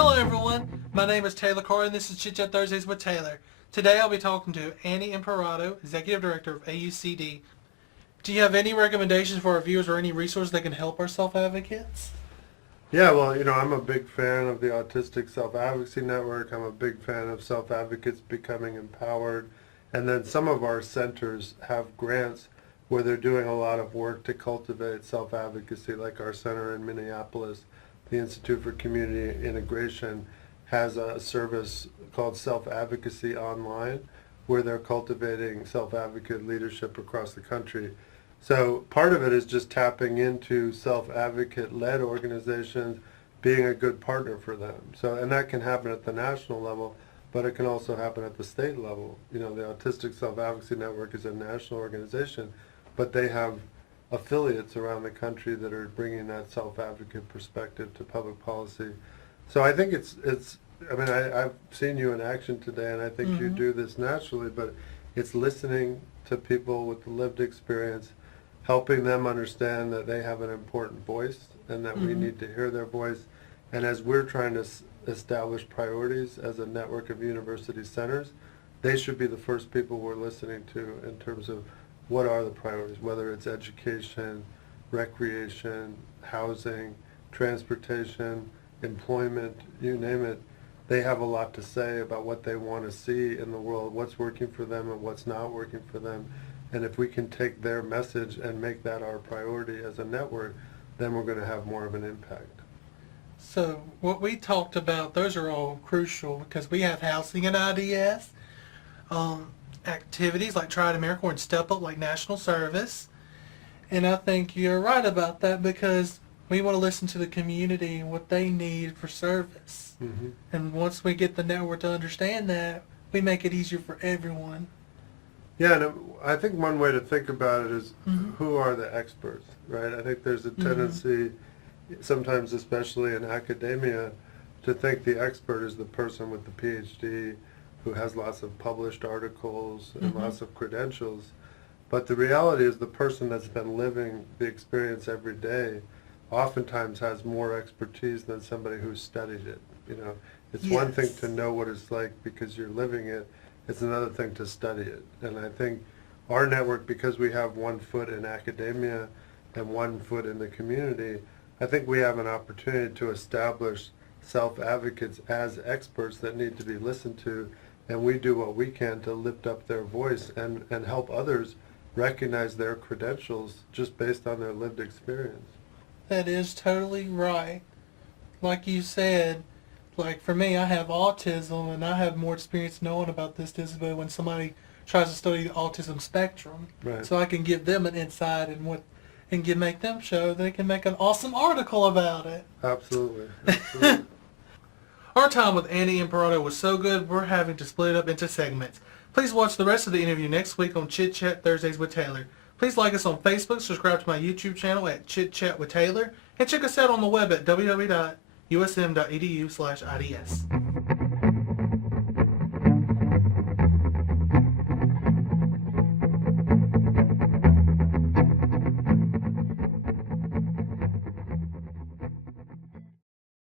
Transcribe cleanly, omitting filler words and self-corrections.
Hello everyone, my name is Taylor Carr and this is Chit Chat Thursdays with Taylor. Today I'll be talking to Annie Imparato, Executive Director of AUCD. Do you have any recommendations for our viewers or any resources that can help our self-advocates? Yeah, well, I'm a big fan of the Autistic Self-Advocacy Network. I'm a big fan of self-advocates becoming empowered. And then some of our centers have grants where they're doing a lot of work to cultivate self-advocacy, like our center in Minneapolis. The Institute for Community Integration has a service called Self-Advocacy Online, where they're cultivating self-advocate leadership across the country. So part of it is just tapping into self-advocate-led organizations, being a good partner for them. So, and that can happen at the national level, but it can also happen at the state level. The Autistic Self-Advocacy Network is a national organization, but they have affiliates around the country that are bringing that self-advocate perspective to public policy. So I think I've seen you in action today, and I think you do this naturally, but it's listening to people with the lived experience, helping them understand that they have an important voice and that we need to hear their voice. And as we're trying to establish priorities as a network of university centers, they should be the first people we're listening to in terms of what are the priorities, whether it's education, recreation, housing, transportation, employment, you name it. They have a lot to say about what they want to see in the world, what's working for them and what's not working for them. And if we can take their message and make that our priority as a network, then we're going to have more of an impact. So what we talked about, those are all crucial because we have housing and IDS, activities like Try to AmeriCorps and Step Up like National Service. And I think you're right about that because we want to listen to the community and what they need for service. And once we get the network to understand that, we make it easier for everyone. Yeah, and I think one way to think about it is who are the experts, right? I think there's a tendency, sometimes especially in academia, to think the expert is the person with the PhD who has lots of published articles and lots of credentials. But the reality is the person that's been living the experience every day oftentimes has more expertise than somebody who's studied it. It's one thing to know what it's like because you're living it. It's another thing to study it. And I think our network, because we have one foot in academia and one foot in the community, I think we have an opportunity to establish self-advocates as experts that need to be listened to, and we do what we can to lift up their voice and help others recognize their credentials just based on their lived experience. That is totally right. Like you said, like for me, I have autism and I have more experience knowing about this disability when somebody tries to study the autism spectrum. Right. So I can give them an insight and make them show they can make an awesome article about it. Absolutely. Our time with Annie Imparato was so good, we're having to split it up into segments. Please watch the rest of the interview next week on Chit Chat Thursdays with Taylor. Please like us on Facebook, subscribe to my YouTube channel at Chit Chat with Taylor, and check us out on the web at www.usm.edu/IDS.